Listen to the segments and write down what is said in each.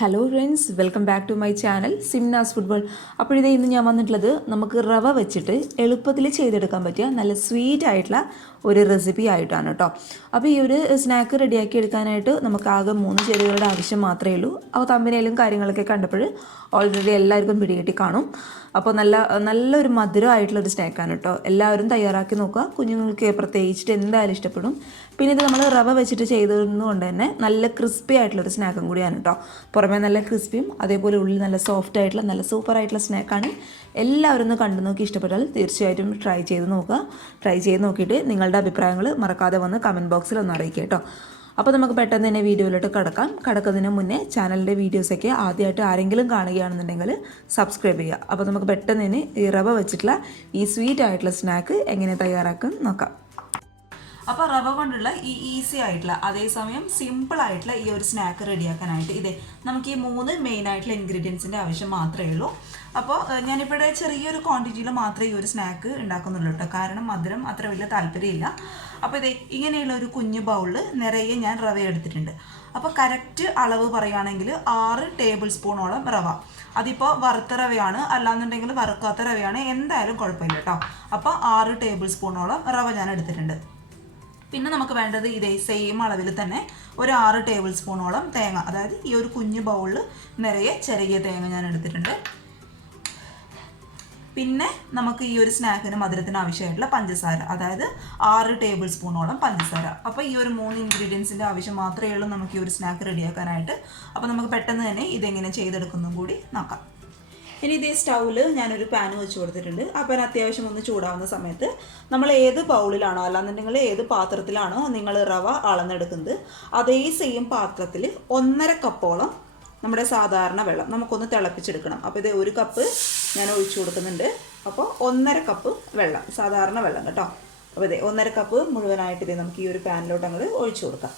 Hello friends, welcome back to my channel Simna's football. അപ്പോൾ ഇതേ ഇന്ന് ഞാൻ വന്നിട്ടുള്ളത് നമുക്ക് റവ വെച്ചിട്ട് എളുപ്പത്തിൽ ചെയ്തെടുക്കാൻ പറ്റിയ നല്ല സ്വീറ്റ് ആയിട്ടുള്ള ഒരു റെസിപ്പി ആയിട്ടാണ് കേട്ടോ. അപ്പോൾ ഈ ഒരു സ്നാക്ക് റെഡിയാക്കി എടുക്കാനായിട്ട് നമുക്ക് ആകെ 3 ചേരുവകളുടെ ആവശ്യം മാത്രമേ ഉള്ളൂ. അപ്പോൾ തമ്മിലും കാര്യങ്ങളൊക്കെ കണ്ടപ്പോൾ ഓൾറെഡി എല്ലാവർക്കും പിടികിട്ടി കാണും. അപ്പോൾ നല്ലൊരു മധുരമായിട്ടുള്ളൊരു സ്നാക്കാണ് കേട്ടോ. എല്ലാവരും തയ്യാറാക്കി നോക്കുക. കുഞ്ഞുങ്ങൾക്ക് പ്രത്യേകിച്ചിട്ട് എന്തായാലും ഇഷ്ടപ്പെടും. പിന്നെ ഇത് നമ്മൾ റവ വെച്ചിട്ട് ചെയ്തതുകൊണ്ട് തന്നെ നല്ല ക്രിസ്പി ആയിട്ടുള്ളൊരു സ്നാക്കും കൂടിയാണ് കേട്ടോ. പുറമേ നല്ല ക്രിസ്പിയും അതേപോലെ ഉള്ളിൽ നല്ല സോഫ്റ്റ് ആയിട്ടുള്ള നല്ല സൂപ്പർ ആയിട്ടുള്ള സ്നാക്കാണ്. എല്ലാവരും ഒന്ന് കണ്ടു നോക്കി ഇഷ്ടപ്പെട്ടാൽ തീർച്ചയായിട്ടും ട്രൈ ചെയ്ത് നോക്കുക. ട്രൈ ചെയ്ത് നോക്കിയിട്ട് നിങ്ങളുടെ അഭിപ്രായങ്ങൾ മറക്കാതെ വന്ന് കമൻറ്റ് ബോക്സിൽ ഒന്ന് അറിയിക്കുക കേട്ടോ. അപ്പോൾ നമുക്ക് പെട്ടെന്ന് തന്നെ വീഡിയോയിലോട്ട് കടക്കുന്നതിന് മുന്നേ ചാനലിൻ്റെ വീഡിയോസൊക്കെ ആദ്യമായിട്ട് ആരെങ്കിലും കാണുകയാണെന്നുണ്ടെങ്കിൽ സബ്സ്ക്രൈബ് ചെയ്യുക. അപ്പോൾ നമുക്ക് പെട്ടെന്ന് തന്നെ ഈ റവ വെച്ചിട്ടുള്ള ഈ സ്വീറ്റ് ആയിട്ടുള്ള സ്നാക്ക് എങ്ങനെ തയ്യാറാക്കാൻ നോക്കാം. അപ്പോൾ റവ കൊണ്ടുള്ള ഈ ഈസി ആയിട്ടുള്ള അതേസമയം സിമ്പിൾ ആയിട്ടുള്ള ഈ ഒരു സ്നാക്ക് റെഡിയാക്കാനായിട്ട് നമുക്ക് ഈ 3 മെയിൻ ആയിട്ടുള്ള ഇൻഗ്രീഡിയൻസിൻ്റെ ആവശ്യം മാത്രമേ ഉള്ളൂ. അപ്പോൾ ഞാനിവിടെ ചെറിയൊരു ക്വാണ്ടിറ്റിയിൽ മാത്രമേ ഈ ഒരു സ്നാക്ക് ഉണ്ടാക്കുന്നുള്ളൂ കേട്ടോ. കാരണം മധുരം അത്ര വലിയ താല്പര്യമില്ല. അപ്പോൾ ഇങ്ങനെയുള്ള ഒരു കുഞ്ഞു ബൗളിൽ നിറയെ ഞാൻ റവ എടുത്തിട്ടുണ്ട്. അപ്പോൾ കറക്റ്റ് അളവ് പറയുകയാണെങ്കിൽ 6 ടേബിൾ സ്പൂണോളം റവ. അതിപ്പോൾ വറുത്ത റവയാണ്, അല്ലാന്നുണ്ടെങ്കിൽ വറുക്കാത്ത റവയാണ്, എന്തായാലും കുഴപ്പമില്ല കേട്ടോ. അപ്പോൾ 6 ടേബിൾ സ്പൂണോളം റവ ഞാൻ എടുത്തിട്ടുണ്ട്. പിന്നെ നമുക്ക് വേണ്ടത് സെയിം അളവിൽ തന്നെ ഒരു 6 ടേബിൾ സ്പൂണോളം തേങ്ങ, അതായത് ഈ ഒരു കുഞ്ഞു ബൗളിൽ നിറയെ ചെറിയ തേങ്ങ ഞാൻ എടുത്തിട്ടുണ്ട്. പിന്നെ നമുക്ക് ഈ ഒരു സ്നാക്കിന് മധുരത്തിന് ആവശ്യമായിട്ടുള്ള പഞ്ചസാര, അതായത് 6 ടേബിൾ സ്പൂണോളം പഞ്ചസാര. അപ്പോൾ ഈ ഒരു 3 ഇൻഗ്രീഡിയൻസിൻ്റെ ആവശ്യം മാത്രമേ ഉള്ളൂ നമുക്ക് ഈ ഒരു സ്നാക്ക് റെഡിയാക്കാനായിട്ട്. അപ്പോൾ നമുക്ക് പെട്ടെന്ന് തന്നെ ഇതെങ്ങനെ ചെയ്തെടുക്കുന്നതും കൂടി നോക്കാം. ഇനി സ്റ്റൗവിൽ ഞാനൊരു പാൻ വെച്ച് കൊടുത്തിട്ടുണ്ട്. ആ പാൻ അത്യാവശ്യം ഒന്ന് ചൂടാവുന്ന സമയത്ത് നമ്മൾ ഏത് ബൗളിലാണോ അല്ലാന്നുണ്ടെങ്കിൽ ഏത് പാത്രത്തിലാണോ നിങ്ങൾ റവ അളന്നെടുക്കുന്നത് അതേ സെയിം പാത്രത്തിൽ 1.5 കപ്പോളം നമ്മുടെ സാധാരണ വെള്ളം നമുക്കൊന്ന് തിളപ്പിച്ചെടുക്കണം. അപ്പോൾ 1 കപ്പ് ഞാൻ ഒഴിച്ചു കൊടുക്കുന്നുണ്ട്. അപ്പോൾ 1.5 കപ്പ് വെള്ളം, സാധാരണ വെള്ളം കേട്ടോ. അപ്പോൾ 1.5 കപ്പ് മുഴുവനായിട്ട് നമുക്ക് ഈ ഒരു പാനിലോട്ട് അങ്ങോട്ട് ഒഴിച്ചു കൊടുക്കാം.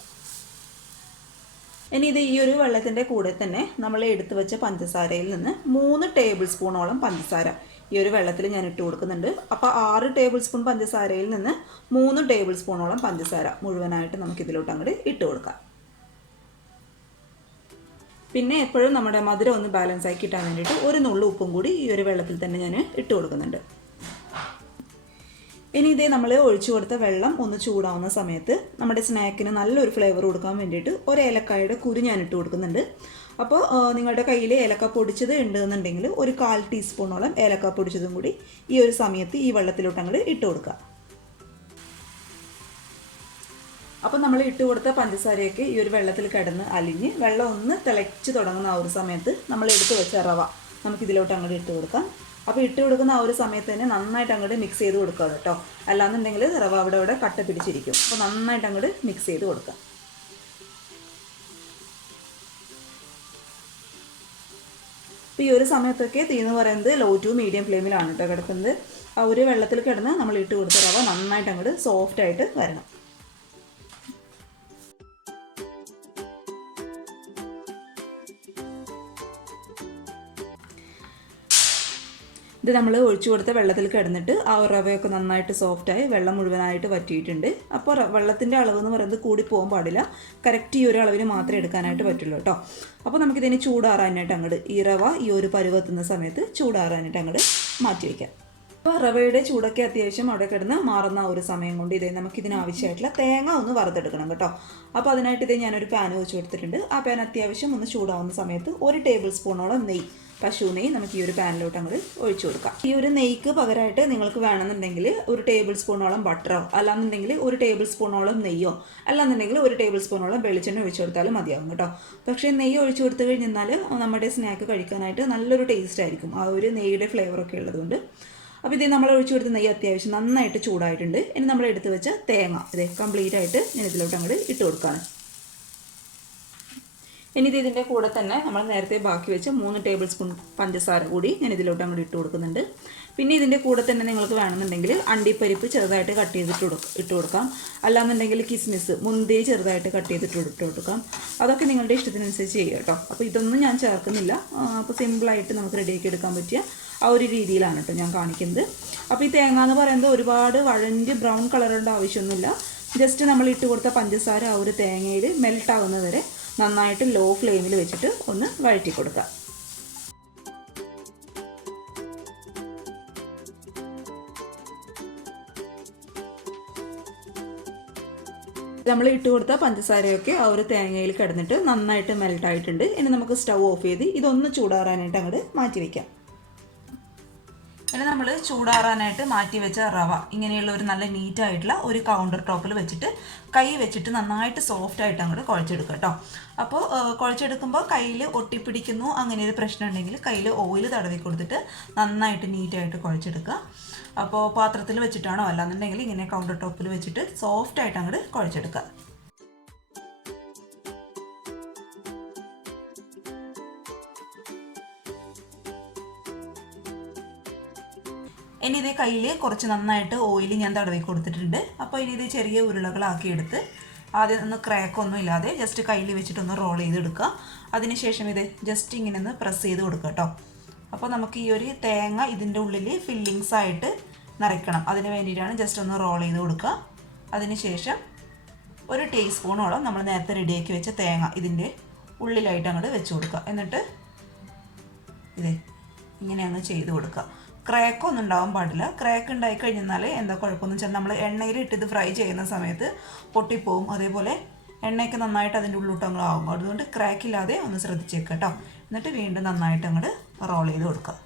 ഇനി ഈ ഒരു വെള്ളത്തിൻ്റെ കൂടെ തന്നെ നമ്മൾ എടുത്തു വെച്ച പഞ്ചസാരയിൽ നിന്ന് 3 ടേബിൾ സ്പൂണോളം പഞ്ചസാര ഈ ഒരു വെള്ളത്തിൽ ഞാൻ ഇട്ട് കൊടുക്കുന്നുണ്ട്. അപ്പോൾ 6 ടേബിൾ സ്പൂൺ പഞ്ചസാരയിൽ നിന്ന് 3 ടേബിൾ സ്പൂണോളം പഞ്ചസാര മുഴുവനായിട്ട് നമുക്കിതിലോട്ട് അങ്ങോട്ട് ഇട്ട് കൊടുക്കാം. പിന്നെ എപ്പോഴും നമ്മുടെ മധുരം ഒന്ന് ബാലൻസ് ആക്കി കിട്ടാൻ വേണ്ടിയിട്ട് ഒരു നുള്ളു ഉപ്പും കൂടി ഈ ഒരു വെള്ളത്തിൽ തന്നെ ഞാൻ ഇട്ട് കൊടുക്കുന്നുണ്ട്. ഇനി നമ്മൾ ഒഴിച്ചു കൊടുത്ത വെള്ളം ഒന്ന് ചൂടാവുന്ന സമയത്ത് നമ്മുടെ സ്നാക്കിന് നല്ലൊരു ഫ്ലേവർ കൊടുക്കാൻ വേണ്ടിയിട്ട് ഒരു ഏലക്കായുടെ കുരു ഞാൻ ഇട്ട് കൊടുക്കുന്നുണ്ട്. അപ്പോൾ നിങ്ങളുടെ കയ്യിൽ ഏലക്ക പൊടിച്ചത് ഉണ്ടെന്നുണ്ടെങ്കിൽ ഒരു 1/4 ടീസ്പൂണോളം ഏലക്ക പൊടിച്ചതും കൂടി ഈ ഒരു സമയത്ത് ഈ വെള്ളത്തിലോട്ട് അങ്ങോട്ട് ഇട്ട് കൊടുക്കുക. അപ്പോൾ നമ്മൾ ഇട്ട് കൊടുത്ത പഞ്ചസാരയൊക്കെ ഈ ഒരു വെള്ളത്തിൽ കിടന്ന് അലിഞ്ഞ് വെള്ളം ഒന്ന് തിളച്ച് തുടങ്ങുന്ന ആ ഒരു സമയത്ത് നമ്മൾ എടുത്ത് വെച്ച റവ നമുക്കിതിലോട്ട് അങ്ങോട്ട് ഇട്ട് കൊടുക്കാം. അപ്പോൾ ഇട്ട് കൊടുക്കുന്ന ആ ഒരു സമയത്ത് തന്നെ നന്നായിട്ട് അങ്ങോട്ട് മിക്സ് ചെയ്ത് കൊടുക്കുക കേട്ടോ. അല്ലാന്നുണ്ടെങ്കിൽ റവ അവിടെ കട്ട പിടിച്ചിരിക്കും. അപ്പോൾ നന്നായിട്ട് അങ്ങോട്ട് മിക്സ് ചെയ്ത് കൊടുക്കുക. അപ്പോൾ ഈ ഒരു സമയത്തൊക്കെ തീ എന്ന് പറയുന്നത് ലോ ടു മീഡിയം ഫ്ലെയിമിലാണ് കേട്ടോ കിടക്കുന്നത്. ആ ഒരു വെള്ളത്തിൽ കിടന്ന് നമ്മൾ ഇട്ട് കൊടുത്ത റവ നന്നായിട്ട് അങ്ങോട്ട് സോഫ്റ്റായിട്ട് വരണം. നമ്മൾ ഒഴിച്ചു കൊടുത്ത വെള്ളത്തിൽ കിടന്നിട്ട് ആ റവയൊക്കെ നന്നായിട്ട് സോഫ്റ്റായി വെള്ളം മുഴുവനായിട്ട് വറ്റിയിട്ടുണ്ട്. അപ്പോൾ വെള്ളത്തിൻ്റെ അളവ് എന്ന് പറയുന്നത് കൂടി പോകാൻ പാടില്ല. കറക്റ്റ് ഈ ഒരു അളവിന് മാത്രമേ എടുക്കാനായിട്ട് പറ്റുള്ളൂ കേട്ടോ. അപ്പോൾ നമുക്കിതിനെ ചൂടാറാനായിട്ട് അങ്ങോട്ട് ഈ റവ ഈ ഒരു പരുവെത്തുന്ന സമയത്ത് ചൂടാറാനായിട്ട് അങ്ങോട്ട് മാറ്റി വയ്ക്കാം. അപ്പോൾ റവയുടെ ചൂടൊക്കെ അത്യാവശ്യം അവിടെ കിടന്ന് മാറുന്ന ഒരു സമയം കൊണ്ട് നമുക്കിതിനാവശ്യമായിട്ടുള്ള തേങ്ങ ഒന്ന് വറുത്തെടുക്കണം കേട്ടോ. അപ്പോൾ അതിനായിട്ട് ഞാനൊരു പാൻ വെച്ച് കൊടുത്തിട്ടുണ്ട്. ആ പാൻ അത്യാവശ്യം ഒന്ന് ചൂടാവുന്ന സമയത്ത് 1 ടേബിൾ സ്പൂണോളം നെയ്യ്, പശു നെയ്യ് നമുക്ക് ഈ ഒരു പാനിലോട്ട് അങ്ങോട്ട് ഒഴിച്ചു കൊടുക്കാം. ഈ ഒരു നെയ്ക്ക് പകരമായിട്ട് നിങ്ങൾക്ക് വേണമെന്നുണ്ടെങ്കിൽ 1 ടേബിൾ സ്പൂണോളം ബട്ടറോ അല്ലാന്നുണ്ടെങ്കിൽ 1 ടേബിൾ സ്പൂണോളം നെയ്യോ അല്ലാന്നുണ്ടെങ്കിൽ 1 ടേബിൾ സ്പൂണോളം വെളിച്ചെണ്ണ ഒഴിച്ചു കൊടുത്താലും മതിയാകും കേട്ടോ. പക്ഷേ നെയ്യ് ഒഴിച്ചു കൊടുത്തു കഴിഞ്ഞാൽ നമ്മുടെ സ്നാക്ക് കഴിക്കാനായിട്ട് നല്ലൊരു ടേസ്റ്റ് ആയിരിക്കും, ആ ഒരു നെയ്യുടെ ഫ്ലേവറൊക്കെ ഉള്ളതുകൊണ്ട്. അപ്പോൾ നമ്മൾ ഒഴിച്ചു കൊടുത്ത നെയ്യ് അത്യാവശ്യം നന്നായിട്ട് ചൂടായിട്ടുണ്ട്. ഇനി നമ്മൾ എടുത്ത് വെച്ച തേങ്ങ കംപ്ലീറ്റ് ആയിട്ട് ഞാൻ ഇതിലോട്ട് അങ്ങോട്ട് ഇട്ട് കൊടുക്കുകയാണ്. ഇനി ഇതിൻ്റെ കൂടെ തന്നെ നമ്മൾ നേരത്തെ ബാക്കി വെച്ച 3 ടേബിൾ സ്പൂൺ പഞ്ചസാര കൂടി ഞാൻ ഇതിലോട്ട് അങ്ങോട്ട് ഇട്ട് കൊടുക്കുന്നുണ്ട്. പിന്നെ ഇതിൻ്റെ കൂടെ തന്നെ നിങ്ങൾക്ക് വേണമെന്നുണ്ടെങ്കിൽ അണ്ടിപ്പരിപ്പ് ചെറുതായിട്ട് കട്ട് ചെയ്തിട്ട് ഇട്ട് കൊടുക്കാം. അല്ലാന്നുണ്ടെങ്കിൽ കിസ്മിസ്, മുന്തിരി ചെറുതായിട്ട് കട്ട് ചെയ്തിട്ട് ഇട്ട് കൊടുക്കാം. അതൊക്കെ നിങ്ങളുടെ ഇഷ്ടത്തിനനുസരിച്ച് ചെയ്യുക കേട്ടോ. അപ്പോൾ ഇതൊന്നും ഞാൻ ചേർക്കുന്നില്ല. അപ്പോൾ സിമ്പിളായിട്ട് നമുക്ക് റെഡിയാക്കി എടുക്കാൻ പറ്റിയ ആ ഒരു രീതിയിലാണ് കേട്ടോ ഞാൻ കാണിക്കുന്നത്. അപ്പോൾ ഈ തേങ്ങ എന്ന് പറയുന്നത് ഒരുപാട് വഴഞ്ഞ് ബ്രൗൺ കളറിൻ്റെ ആവശ്യമൊന്നുമില്ല. ജസ്റ്റ് നമ്മൾ ഇട്ട് കൊടുത്ത പഞ്ചസാര ആ ഒരു തേങ്ങയിൽ മെൽട്ടാവുന്നത് വരെ നന്നായിട്ട് ലോ ഫ്ലെയിമിൽ വെച്ചിട്ട് ഒന്ന് വഴറ്റി കൊടുക്കുക. നമ്മൾ ഇട്ട് കൊടുത്ത പഞ്ചസാരയൊക്കെ ആ ഒരു തേങ്ങയിൽ കിടന്നിട്ട് നന്നായിട്ട് മെൽട്ടായിട്ടുണ്ട്. ഇനി നമുക്ക് സ്റ്റൗ ഓഫ് ചെയ്ത് ഇതൊന്ന് ചൂടാറാനായിട്ട് അങ്ങോട്ട് മാറ്റി വയ്ക്കാം. ഇനി നമ്മൾ ചൂടാറാനായിട്ട് മാറ്റി വെച്ച റവ ഇങ്ങനെയുള്ള ഒരു നല്ല നീറ്റായിട്ടുള്ള ഒരു കൗണ്ടർ ടോപ്പിൽ വെച്ചിട്ട് കൈ വെച്ചിട്ട് നന്നായിട്ട് സോഫ്റ്റായിട്ട് അങ്ങോട്ട് കുഴച്ചെടുക്കുക കേട്ടോ. അപ്പോൾ കുഴച്ചെടുക്കുമ്പോൾ കയ്യിൽ ഒട്ടിപ്പിടിക്കുന്നു അങ്ങനെ ഒരു പ്രശ്നം ഉണ്ടെങ്കിൽ കയ്യിൽ ഓയിൽ തടവി കൊടുത്തിട്ട് നന്നായിട്ട് നീറ്റായിട്ട് കുഴച്ചെടുക്കുക. അപ്പോൾ പാത്രത്തിൽ വെച്ചിട്ടാണോ അല്ലാന്നുണ്ടെങ്കിൽ ഇങ്ങനെ കൗണ്ടർ ടോപ്പിൽ വെച്ചിട്ട് സോഫ്റ്റായിട്ട് അങ്ങോട്ട് കുഴച്ചെടുക്കുക. ഇനി ഇതേ കയ്യിൽ കുറച്ച് നന്നായിട്ട് ഓയിൽ ഞാൻ തടവി കൊടുത്തിട്ടുണ്ട്. അപ്പോൾ ഇനി ഇത് ചെറിയ ഉരുളകളാക്കി എടുത്ത് ആദ്യം ഒന്ന് ക്രാക്കൊന്നും ഇല്ലാതെ ജസ്റ്റ് കയ്യിൽ വെച്ചിട്ടൊന്ന് റോൾ ചെയ്തെടുക്കുക. അതിനുശേഷം ഇത് ജസ്റ്റ് ഇങ്ങനെ ഒന്ന് പ്രസ് ചെയ്ത് കൊടുക്കുക കേട്ടോ. അപ്പോൾ നമുക്ക് ഈ ഒരു തേങ്ങ ഇതിൻ്റെ ഉള്ളിൽ ഫില്ലിങ്സ് ആയിട്ട് നിറയ്ക്കണം. അതിന് വേണ്ടിയിട്ടാണ് ജസ്റ്റ് ഒന്ന് റോൾ ചെയ്ത് കൊടുക്കുക. അതിനുശേഷം ഒരു ടീസ്പൂണോളം നമ്മൾ നേരത്തെ റെഡിയാക്കി വെച്ച തേങ്ങ ഇതിൻ്റെ ഉള്ളിലായിട്ട് അങ്ങോട്ട് വെച്ച് കൊടുക്കുക. എന്നിട്ട് ഇതേ ഇങ്ങനെ അങ്ങ് ചെയ്ത് കൊടുക്കുക. ക്രാക്കൊന്നും ഉണ്ടാവാൻ പാടില്ല. ക്രാക്ക് ഉണ്ടായി കഴിഞ്ഞാൽ എന്താ കുഴപ്പമെന്ന് വെച്ചാൽ നമ്മൾ എണ്ണയിൽ ഇട്ടിത് ഫ്രൈ ചെയ്യുന്ന സമയത്ത് പൊട്ടിപ്പോവും. അതേപോലെ എണ്ണയൊക്കെ നന്നായിട്ട് അതിൻ്റെ ഉള്ളിലോട്ട് അങ്ങ് ആവും. അതുകൊണ്ട് ക്രാക്കില്ലാതെ ഒന്ന് ശ്രദ്ധിച്ചേക്കുക കേട്ടോ. എന്നിട്ട് വീണ്ടും നന്നായിട്ട് അങ്ങോട്ട് റോൾ ചെയ്ത് കൊടുക്കുക.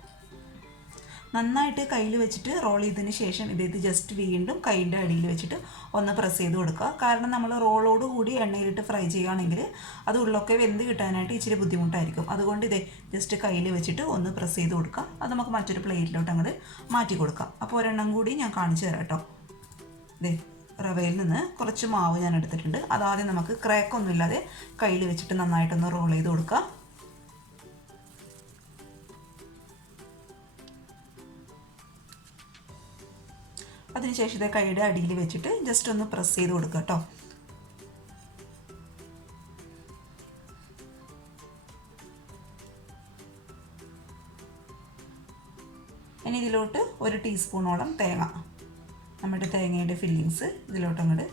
നന്നായിട്ട് കയ്യിൽ വെച്ചിട്ട് റോൾ ചെയ്തതിന് ശേഷം ഇത് ജസ്റ്റ് വീണ്ടും കൈൻ്റെ അടിയിൽ വെച്ചിട്ട് ഒന്ന് പ്രസ് ചെയ്ത് കൊടുക്കുക. കാരണം നമ്മൾ റോളോട് കൂടി എണ്ണയിലിട്ട് ഫ്രൈ ചെയ്യുകയാണെങ്കിൽ അത് ഉള്ളൊക്കെ വെന്ത് കിട്ടാനായിട്ട് ഇച്ചിരി ബുദ്ധിമുട്ടായിരിക്കും. അതുകൊണ്ട് ഇതേ ജസ്റ്റ് കയ്യിൽ വെച്ചിട്ട് ഒന്ന് പ്രസ് ചെയ്ത് കൊടുക്കുക. അത് നമുക്ക് മറ്റൊരു പ്ലേറ്റിലോട്ട് അങ്ങോട്ട് മാറ്റി കൊടുക്കാം. അപ്പോൾ ഒരെണ്ണം കൂടി ഞാൻ കാണിച്ചു തരാം കേട്ടോ. ഇതേ റവയിൽ നിന്ന് കുറച്ച് മാവ് ഞാൻ എടുത്തിട്ടുണ്ട്. അതാദ്യം നമുക്ക് ക്രാക്കൊന്നും ഇല്ലാതെ കയ്യിൽ വെച്ചിട്ട് നന്നായിട്ടൊന്ന് റോൾ ചെയ്ത് കൊടുക്കുക. അതിനുശേഷം ഇത് കൈയുടെ അടിയിൽ വെച്ചിട്ട് ജസ്റ്റ് ഒന്ന് പ്രസ് ചെയ്ത് കൊടുക്കുക കേട്ടോ. ഇനി ഇതിലോട്ട് ഒരു ടീസ്പൂണോളം തേങ്ങ, നമ്മുടെ തേങ്ങയുടെ ഫില്ലിങ്സ് ഇതിലോട്ട് അങ്ങോട്ട്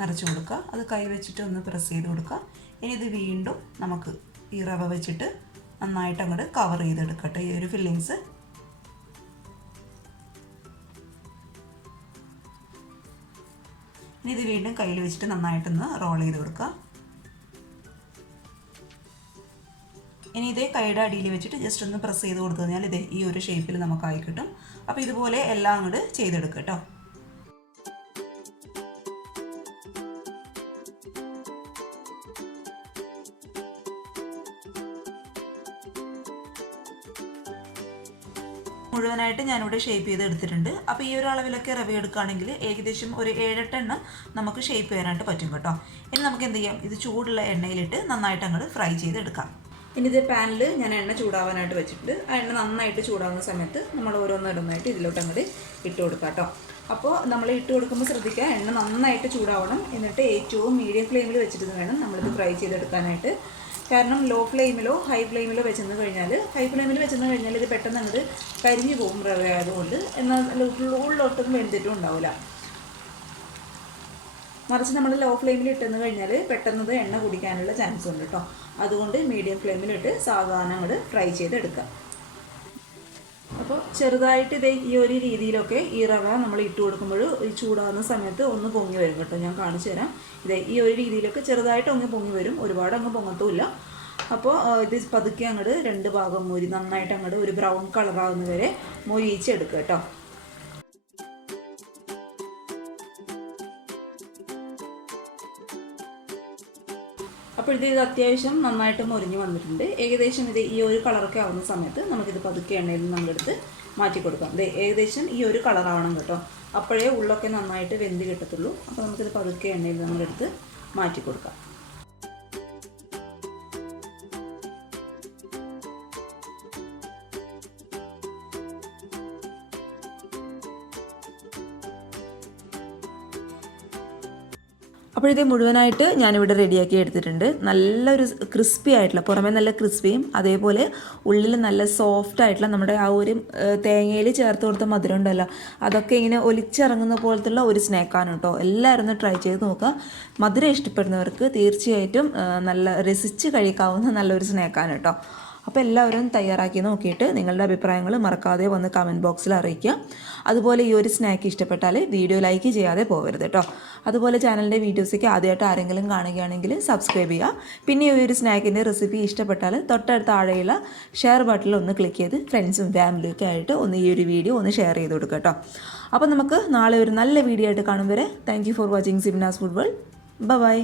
നിറച്ച് കൊടുക്കുക. അത് കൈ വെച്ചിട്ട് ഒന്ന് പ്രസ് ചെയ്ത് കൊടുക്കുക. ഇനി ഇത് വീണ്ടും നമുക്ക് ഈ റവ വെച്ചിട്ട് നന്നായിട്ട് അങ്ങോട്ട് കവർ ചെയ്തെടുക്കട്ടെ ഈ ഒരു ഫില്ലിങ്സ്. ഇനി ഇത് വീണ്ടും കയ്യിൽ വെച്ചിട്ട് നന്നായിട്ടൊന്ന് റോൾ ചെയ്ത് കൊടുക്കുക. ഇനി ഇതേ കൈയുടെ അടിയിൽ വെച്ചിട്ട് ജസ്റ്റ് ഒന്ന് പ്രസ് ചെയ്ത് കൊടുത്തു കഴിഞ്ഞാൽ ഇതേ ഈ ഒരു ഷേപ്പിൽ നമുക്കായി കിട്ടും. അപ്പോൾ ഇതുപോലെ എല്ലാം അങ്ങോട്ട് ചെയ്തെടുക്കുക കേട്ടോ. മുഴുവനായിട്ട് ഞാനിവിടെ ഷേപ്പ് ചെയ്ത് എടുത്തിട്ടുണ്ട്. അപ്പോൾ ഈ ഒരു അളവിലൊക്കെ റവ എടുക്കുകയാണെങ്കിൽ ഏകദേശം ഒരു 7-8 എണ്ണം നമുക്ക് ഷേപ്പ് ചെയ്യാനായിട്ട് പറ്റും കേട്ടോ. ഇനി നമുക്ക് എന്ത് ചെയ്യാം, ഇത് ചൂടുള്ള എണ്ണയിലിട്ട് നന്നായിട്ട് അങ്ങോട്ട് ഫ്രൈ ചെയ്തെടുക്കാം. ഇനി ഇത് പാനിൽ ഞാൻ എണ്ണ ചൂടാവാനായിട്ട് വെച്ചിട്ടുണ്ട്. ആ എണ്ണ നന്നായിട്ട് ചൂടാവുന്ന സമയത്ത് നമ്മൾ ഓരോന്നോരോന്നായിട്ട് ഇതിലോട്ട് അങ്ങോട്ട് ഇട്ട് കൊടുക്കാം കേട്ടോ. അപ്പോൾ നമ്മൾ ഇട്ട് കൊടുക്കുമ്പോൾ ശ്രദ്ധിക്കുക, എണ്ണ നന്നായിട്ട് ചൂടാവണം. എന്നിട്ട് ഏറ്റവും മീഡിയം ഫ്ലെയിമിൽ വെച്ചിട്ട് വേണം നമ്മളിത് ഫ്രൈ ചെയ്തെടുക്കാനായിട്ട്. കാരണം ലോ ഫ്ലെയിമിലോ ഹൈ ഫ്ലെയിമിലോ വെച്ചെന്ന് കഴിഞ്ഞാൽ ഇത് പെട്ടെന്ന് അങ്ങോട്ട് കരിഞ്ഞു പോകും റവ ആയതുകൊണ്ട്. എന്നാൽ ഉള്ളൊട്ടും വെന്തിട്ടും ഉണ്ടാവില്ല. മറിച്ച് നമ്മൾ ലോ ഫ്ലെയിമിൽ ഇട്ടെന്ന് കഴിഞ്ഞാൽ പെട്ടെന്നത് എണ്ണ കുടിക്കാനുള്ള ചാൻസ് ഉണ്ട് കേട്ടോ. അതുകൊണ്ട് മീഡിയം ഫ്ലെയിമിലിട്ട് സാധാരണ അങ്ങോട്ട് ഫ്രൈ ചെയ്തെടുക്കുക. അപ്പോൾ ചെറുതായിട്ട് ഇതേ ഈ ഒരു രീതിയിലൊക്കെ ഈ റവ നമ്മൾ ഇട്ട് കൊടുക്കുമ്പോൾ ഈ ചൂടാകുന്ന സമയത്ത് ഒന്ന് പൊങ്ങി വരും കേട്ടോ. ഞാൻ കാണിച്ചു തരാം. ഇതേ ഈ ഒരു രീതിയിലൊക്കെ ചെറുതായിട്ട് അങ്ങ് പൊങ്ങി വരും, ഒരുപാട് അങ്ങ് പൊങ്ങത്തുമില്ല. അപ്പോൾ ഇത് പതുക്കെ അങ്ങോട്ട് 2 ഭാഗം മൊരി നന്നായിട്ട് അങ്ങോട്ട് ഒരു ബ്രൗൺ കളറാകുന്ന വരെ മൊരിയിച്ചെടുക്കുക കേട്ടോ. അപ്പോൾ ഇത് അത്യാവശ്യം നന്നായിട്ട് മൊരിഞ്ഞ് വന്നിട്ടുണ്ട്. ഏകദേശം ഇത് ഈ ഒരു കളറൊക്കെ ആവുന്ന സമയത്ത് നമുക്കിത് പതുക്കെ എണ്ണയിൽ നിന്ന് നമ്മളെടുത്ത് മാറ്റി കൊടുക്കാം. ഇത് ഏകദേശം ഈ ഒരു കളറാവണം കേട്ടോ. അപ്പോഴേ ഉള്ളൊക്കെ നന്നായിട്ട് വെന്ത് കിട്ടത്തുള്ളൂ. അപ്പോൾ നമുക്കിത് പതുക്കെ എണ്ണയിൽ നമ്മളെടുത്ത് മാറ്റി കൊടുക്കാം. അപ്പോൾ ഇത് മുഴുവനായിട്ട് ഞാനിവിടെ റെഡിയാക്കി എടുത്തിട്ടുണ്ട്. നല്ലൊരു ക്രിസ്പി ആയിട്ടുള്ള, പുറമേ നല്ല ക്രിസ്പിയും അതേപോലെ ഉള്ളിൽ നല്ല സോഫ്റ്റ് ആയിട്ടുള്ള നമ്മുടെ ആ ഒരു തേങ്ങയിൽ ചേർത്ത് കൊടുത്ത മധുരം ഉണ്ടല്ലോ, അതൊക്കെ ഇങ്ങനെ ഒലിച്ചിറങ്ങുന്ന പോലത്തുള്ള ഒരു സ്നാക്കാണ് കേട്ടോ. എല്ലാവരും ഒന്ന് ട്രൈ ചെയ്ത് നോക്കുക. മധുരം ഇഷ്ടപ്പെടുന്നവർക്ക് തീർച്ചയായിട്ടും നല്ല രസിച്ച് കഴിക്കാവുന്ന നല്ലൊരു സ്നാക്കാണ് കേട്ടോ. അപ്പോൾ എല്ലാവരും തയ്യാറാക്കി നോക്കിയിട്ട് നിങ്ങളുടെ അഭിപ്രായങ്ങൾ മറക്കാതെ വന്ന് കമൻറ്റ് ബോക്സിൽ അറിയിക്കുക. അതുപോലെ ഈ ഒരു സ്നാക്ക് ഇഷ്ടപ്പെട്ടാൽ വീഡിയോ ലൈക്ക് ചെയ്യാതെ പോകരുത് കേട്ടോ. അതുപോലെ ചാനലിൻ്റെ വീഡിയോസൊക്കെ ആദ്യമായിട്ട് ആരെങ്കിലും കാണുകയാണെങ്കിൽ സബ്സ്ക്രൈബ് ചെയ്യുക. പിന്നെ ഈ ഒരു സ്നാക്കിൻ്റെ റെസിപ്പി ഇഷ്ടപ്പെട്ടാൽ തൊട്ടടുത്ത താഴെയുള്ള ഷെയർ ബട്ടണിൽ ഒന്ന് ക്ലിക്ക് ചെയ്ത് ഫ്രണ്ട്സും ഫാമിലിയൊക്കെ ആയിട്ട് ഒന്ന് ഈ ഒരു വീഡിയോ ഒന്ന് ഷെയർ ചെയ്ത് കൊടുക്കുക കേട്ടോ. അപ്പോൾ നമുക്ക് നാളെ ഒരു നല്ല വീഡിയോ ആയിട്ട് കാണും വരെ thank you for watching Simna's food world. By.